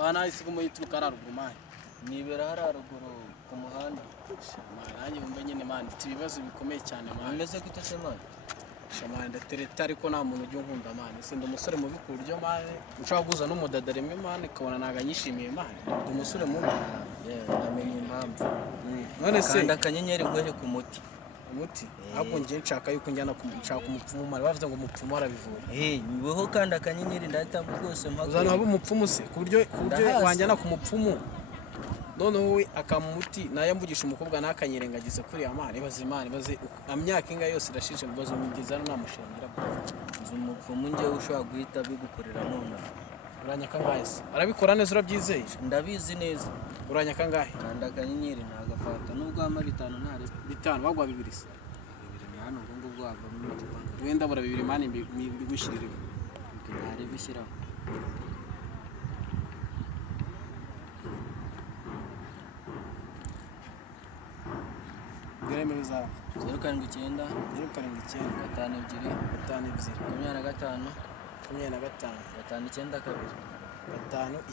Bana isi mu yituruka araruguru mani. Nibera hararuguru ku muhanda. Nanjye umbe nyine mani mfite ibibazo bikomeye cyane mani. Umeze gute se mani? Shamani ndatereta ariko nta muntu ujya unkunda mani. Sindi umusore mubi ku buryo mani ushaka guza n'umudada rimwe mani kabona naganyishimiye mani. Ndi umusore mubi. Namenye impamvu. None se kanda akanyenyeri nkwehe ku muti. Umuti ahubwo ngiye nshaka yuko njyana kumshaka umupfumu mari bavuze ngo umupfumu arabivura. Niweho kanda akanyenyeri ndatambu rwose mpaka. Uzana haba umupfumu se ku buryo wanjyana ku mupfumu. None wowe akamuti naye mvugisha umukobwa nakanyirengagize kuri amani bazimana baze amyaka inga yose irashije mbazo mingizana namushengira. Umupfumu nje ushaka guhita bigukorera none. Uranyaka ngahe se? Arabikora neza urabyizeye? Ndabizi neza. Uranyaka ngahe? Kanda akanyenyeri ntagafata nubwo ama bitanu ntare. Bitanu bagwa bibiri se. Bibiri mwana ngo bwava mu mutupa. Wenda bura bibiri mani mbigushirire. Ntare bishyiraho. Geremero zawe 079 5 2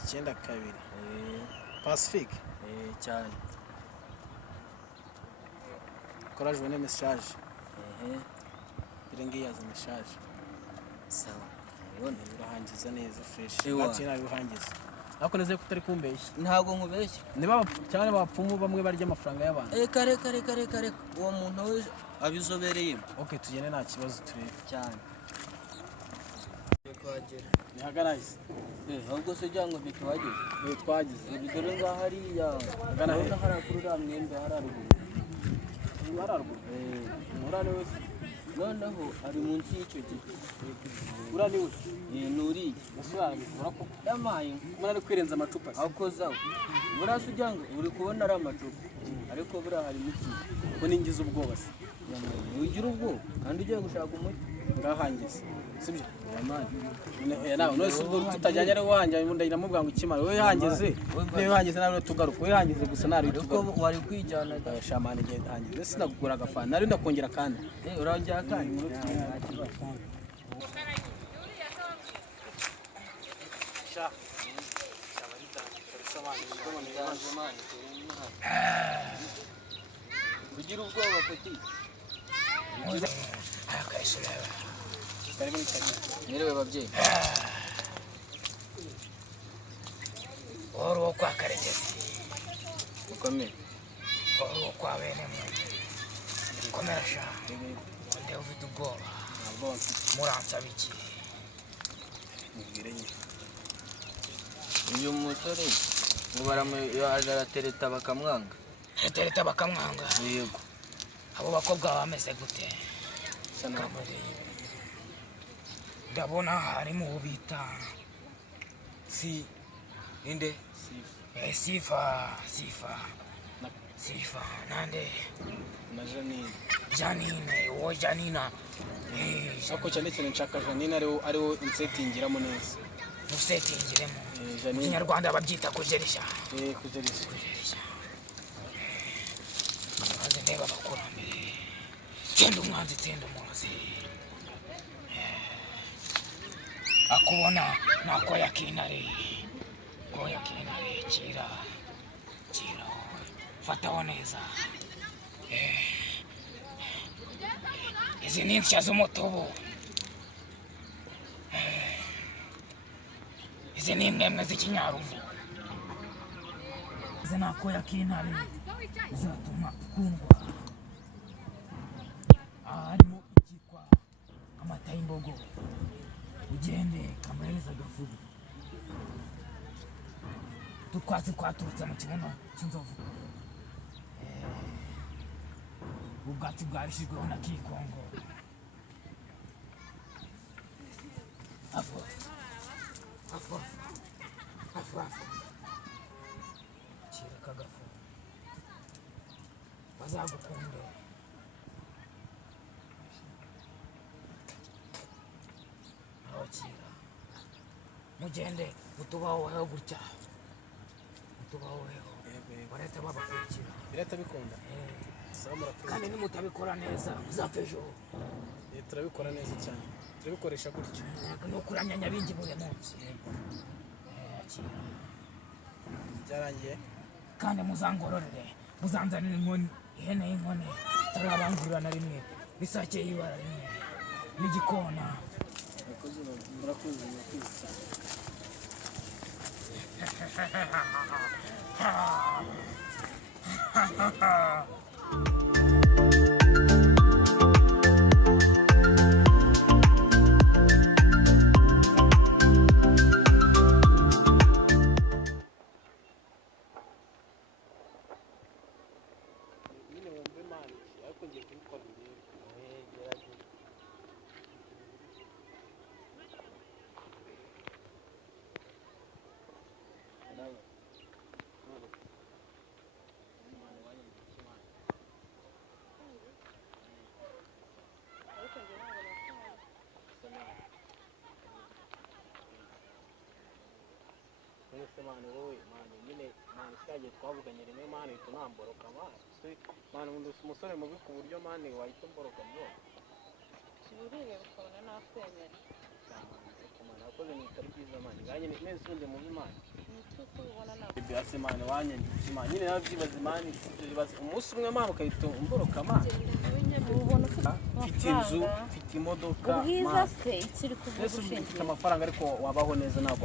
592 Pacific cyane korajwe ne message birengiye yaza message sawa ubona urahangiza neza fresh ati nawe uhangiza ako neze kutari kumbeshya ntago nkubeshya niba cyane bapfumu bamwe barya amafaranga y'abantu kare uwo muntu we abizobereye okay tugene nta kibazo turebe cyane kwagera nihagaraise ahubwo se jango bitwageze twagize bidore ngahariya gana he harakurura mwembe hararuguru murane wese noneho ari munsi y'icyo giti urani we nuri musubira urako yamaye murane kwirenza amacupa akozaho burase ujyango uri kubona ari amacupa ariko bura hari miki ko ningize ubwoba se ugira ubwoba kandi ugiye gushaka umuti ngahangize sibyo yamani nawe no se tutajyanye ari wanje ndayinamubwa ngo ikimara we hangize niwe hangize nawe tugaruka we hangize gusa nari tugaruka wari kwijyana shamani ngiye hangize sinagugura agafana nari ndakongera kandi urajya kandi muri kugira ubwoba peti Nyerewe babyeyi oro kwa Karegezi ukomeye oro kwa bene komersha nde ufite ubwoba muransa biki mubwiranye uyu musore baratereta bakamwanga yego abo bakobwa bameze gute ndabona harimo ubita si inde sifa nande na Janine wo Janina ako cyane cyane nshaka Janine ariwo insetingiramo neza musetingiremo Janine Kinyarwanda babyita kujerisha kujerisha maze ndeba bakurambere cyenda umwanzi cyenda umurozi akubona nako yakinare kira fataho neza izi ni insya z'umutubu izi ni imwemwe z'ikinyaruvu izi nako yakinare zatuma ukundwa harimo ikitwa amata y'imbogo ugende kamuhereza agafudu tutwatsi twaturutse mu kibuno cy'inzovu ubwatsi bwarishijweho na kikongo afo kira kagafu bazagukunde mugende utubaho weho gutya bareta babakurikira birata bikunda kandi nimutabikora neza muzapfa ejo turabikora neza cyane turabikoresha gutya no kuranya nyabingi buri munsi byarangiye kandi muzangororere muzanzanira inkoni ihene y'inkone turabangurira na rimwe n'isake y'ibara rimwe n'igikona murakoze nyine wumve imana ariko ngiye kubikora njyewe gerageza mwese mani wowe mani nyine mani cyagiye twavuganye rimwe mani uhita unamboroka mani umusore mubi ku buryo mani wahita umboroka byose uriye ukabona nakwemera nakoze ni bitari byiza mani nganye neza usunze mubi mani nituko ubona nawe byase mani wanyangiye mani nyine nabyibaza mani umunsi umwe mani ukahita umboroka mani ubona ufite mfite inzu mfite imodoka ubwiza se ikiri kuvuga mbese ufite ushingiye amafaranga ariko wabaho neza ntabwo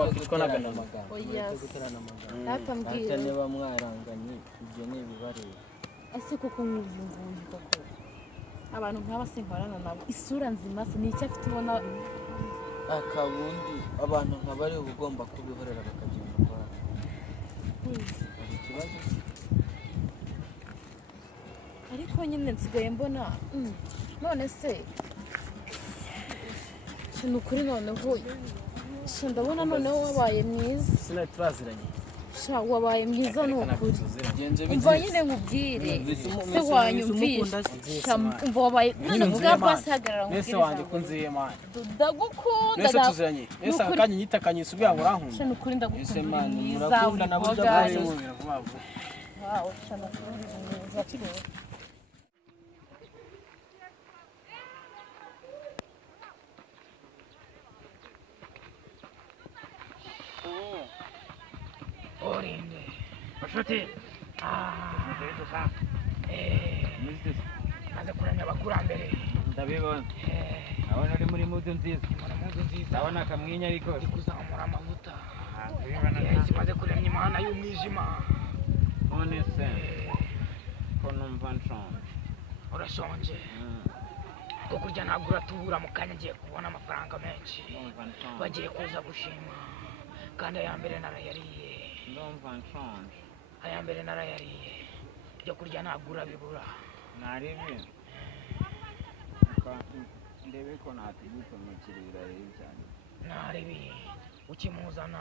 wakwicwa n'aganama oya Data mbwira niba mwaranganye ibyo ni ibibareba ese koko nk'uyu nguyu koko abantu nk'aba sinkorana nabo isura nzima se ni icyo afite ubona akabundi abantu nk'abari uba ugomba kubihorera bakagenda kwabo hari ikibazo ariko nyine nsigaye mbona none se ni ukuri noneho ndabona noneho wabaye mwiza sinari turaziranye sha wabaye mwiza ni ukuri bigenze umva nyine nkubwire se wanyumvisha umva wabaye none bwa bwasagarara mwese wanjye ko nziye mani ndagukunda mwese tuziranye mwese akanya nyita akanyisa ubwira ngo urankunda sha ni ukuri ndagukunda mwiza murakunda na buryo bwawe mubira vuba vuba wawe sha ni ukuri mwiza cyane orinde bashuti maze kuramya abakurambere ndabibona abona uri muri mudu nziza ndabona akamwinya ariko ndi kuzamura amavuta ndabibona zimaze kuremya imana y'umwijima none se ko numva nshonje urashonje ko kurya ntabwo uratubura mu kanya ngiye kubona amafaranga menshi ndumva nshonje bagiye kuza gushima kandi aya mbere narayariye ndumva nshonje aya mbere narayariye ibyo kurya ntabwo urabibura naribi ndebe ko nategeka umukiriya rero cyane naribi ukimuzana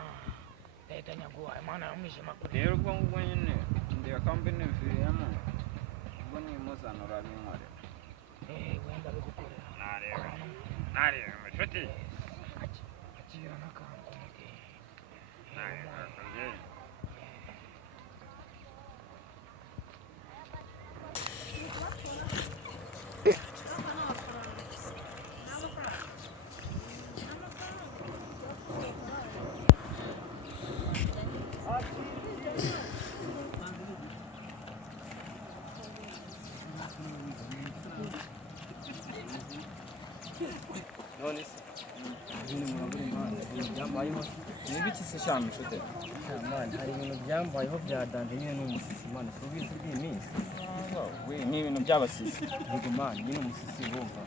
leta nyaguha imana y'umwijima kuri rero ubwo ngubwo nyine ndeba ko mbineviriyemo ubwo nimuzana urabinkorera wenda bigukorera nareba inshuti akira n'akantu muti none se n'ibiki se cyane inshuti mani hari ibintu byambayeho byadanje nyine n'umusisi mani si ubizi bw'iminsi we ni ibintu by'abasisi yego mani nyine umusisi bumva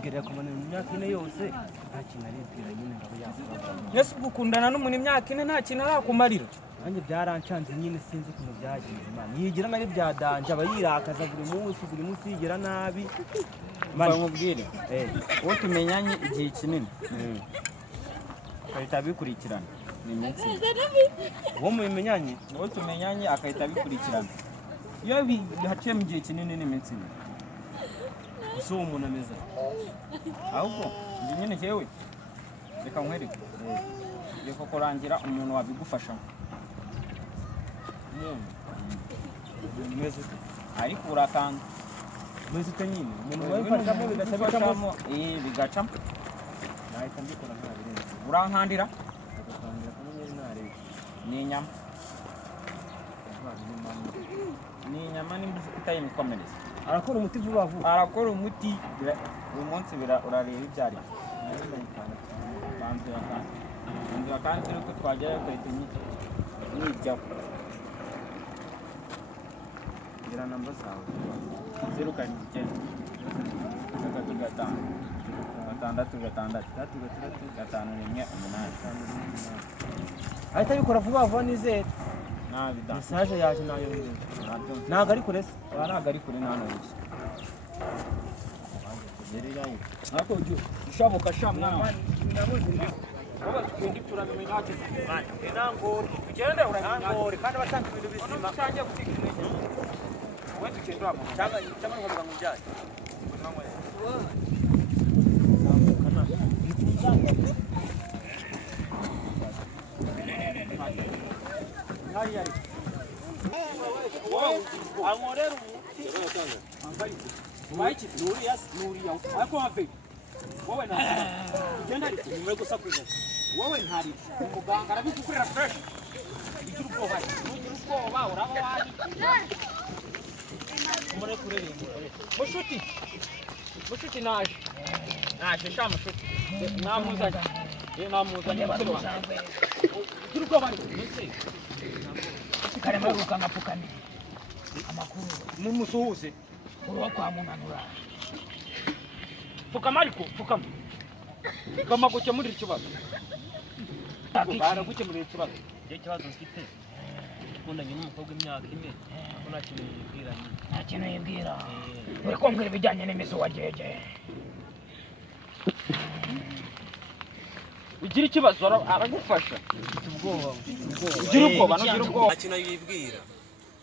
bwira kumana mu myaka ine yose nta kintu aribwira nyine ngabo yakora mwese gukundana n'umuntu imyaka ine nta kintu arakumarira nanjye byarancanze nyine sinzi ukuntu byagiye mani yigira nari byadanje aba yirakaza buri munsi yigira nabi nkubwire uwo tumenyanye igihe kinini agahita abikurikirana ni iminsi uwo mubimenyanye uwo tumenyanye agahita abikurikirana iyo bihaciye mu gihe kinini ni iminsi ibiri gusa uwo muntu ameze ahubwo njye nyine jyewe reka nkwereke reka kurangira umuntu wabigufashamo umeze ute ariko uratanga umeze ute nyine umuntu wabifashamo bigaca bicamo bigacamo nahita mbikora nta birenze urankandira agatangira akanyenyeri ntarebe ni inyama nimba utayimikomereza arakora umuti vuba vuba arakora umuti uyu munsi urareba ibyari banzura kandi turi ko twagerayo ugahita nijyaho ngira namba zawe 079 ahita abikora vuba vuba nizere nabida message yaje nayo ntago ari kure se ntago ari kure nano yose gerirayo nako ushabuka shamna baba tugende turamenya ntacyo nangore ugende urangore kandi batanga ibintu bizima utangiye gutika intege we tugende wabo cyangwa ngobaga ngo njyaye Angorero umuti angalike maiki nuriya ariko hafi wowe nta ugenda ariko nimwe gusa kwiza wowe ntari umuganga arabikukorera fresh igira ubwoba uraba wani umure kureremba mushuti naje shamushuti namuzanye basiro igira ubwoba nise karema rukanga pukani amakuru mumusuhuze uruwa kwa munanura pfukama ariko pfukama kama gukemurira ikibazo gukemurira ikibazo ikibazo mfite nkundanye n'umukobwa imyaka ine ko nta kintu yibwira nta kintu yibwira uri kumbwira ibijyanye n'imizo wageje ugira ikibazo aragufasha ugira ubwoba nta kintu yibwira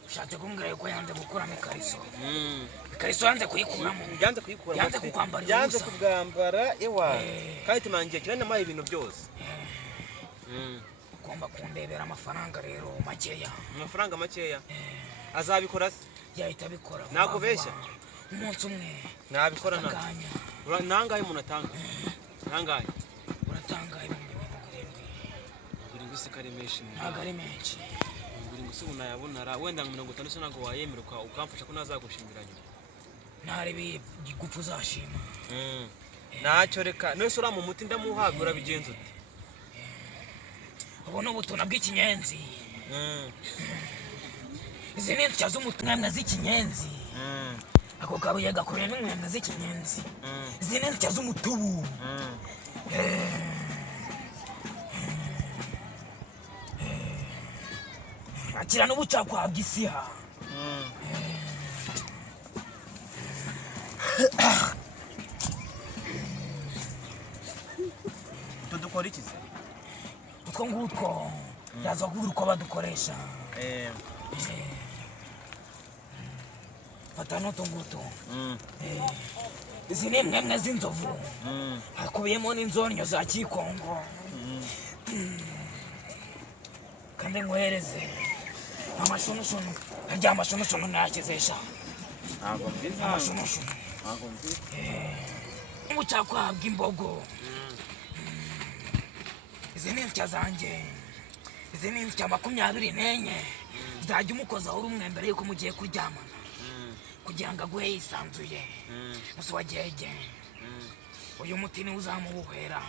ushatse kumbwira yuko yanze gukuramo ikariso ikariso yanze kuyikuramo yanze kukwambara yanze kubwambara ewa kandi tumangiye cyane namaye ibintu byose ugomba kundebera amafaranga rero makeya amafaranga makeya azabikora se yahita abikora ntago beshya umunsi umwe nabikora nangahe umuntu atanga nangahe uratanga 7,700 se kari menshi ntago ari menshi gusa unayabonara wenda 50 ntago wayemeruka ukamfasha ko nazagushimira nyuma ntari igupfu uzashima ntacyo reka nese ura mu muti ndamuhagura bigenza ute ubona ubutuna bw'ikinyenzi izi ni insya z'umutwemwe z'ikinyenzi ako kabuye gakoreye n'umwemwe z'ikinyenzi izi ni insya z'umutubu akira n'ubucakwa bw'isiha tudukora iki se utwo ngutwo yaza kubura uko badukoresha fata n'utu ngutu izi ni mwemwe z'inzovu hakubiyemo n'inzonnyo za kikongo kandi nkwereze amashunushunu harya amashunushunu nayakizesha ntabwo mbizi amashunushunu ntabwo mbizi ubucakwa bw'imbogo izi ni insya zanjye izi ni insya 24 zajya umukozaho uri umwe mbere yuko mugiye kuryamana kugira ngo aguhe yisanzuye musi wagege uyu muti niwe uzamuwuhera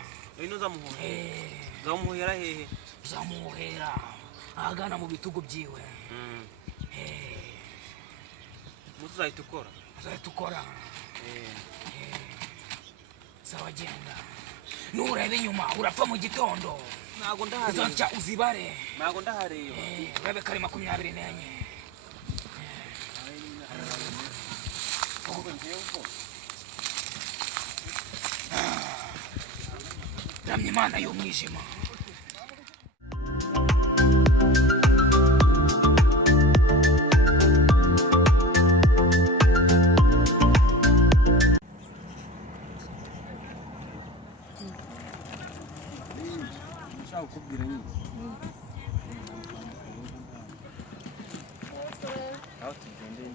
uzamuhera hehe uzamuwuhera ahagana mu bitugu byiwe muti uzahita ukora sawa genda nureba inyuma urapfa mu gitondo ntago ndahari izo nsya uzibare ntago ndahariyo urebe kari 24 ramya imana y'umwijima nshaka kubwira nyine aho tugendeye